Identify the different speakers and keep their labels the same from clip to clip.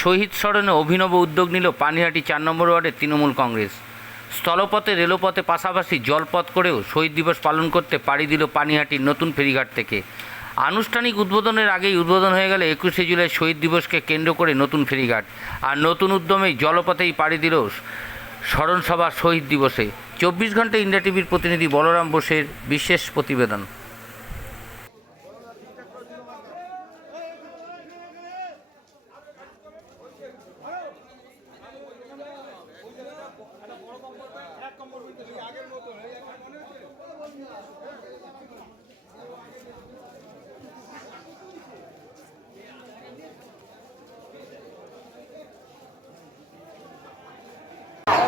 Speaker 1: শহীদ স্মরণে অভিনব উদ্যোগ নিল পানিহাটি চার নম্বর ওয়ার্ডের তৃণমূল কংগ্রেস। স্থলপথে, রেলপথে পাশাপাশি জলপথ করেও শহীদ দিবস পালন করতে পাড়ি দিল পানিহাটির নতুন ফেরিঘাট থেকে। আনুষ্ঠানিক উদ্বোধনের আগেই উদ্বোধন হয়ে গেল একুশে জুলাই শহীদ দিবসকে কেন্দ্র করে নতুন ফেরিঘাট। আর নতুন উদ্যমেই জলপথেই পাড়ি দিল স্মরণসভা শহীদ দিবসে। চব্বিশ ঘণ্টা ইন্ডিয়া টিভির প্রতিনিধি বলরাম বোসের বিশেষ প্রতিবেদন।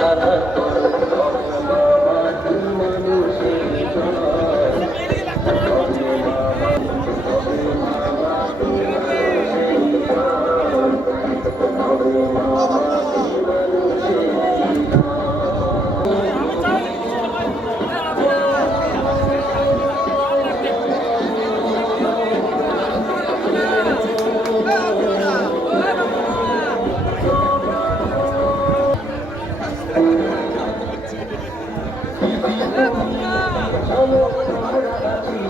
Speaker 1: কথা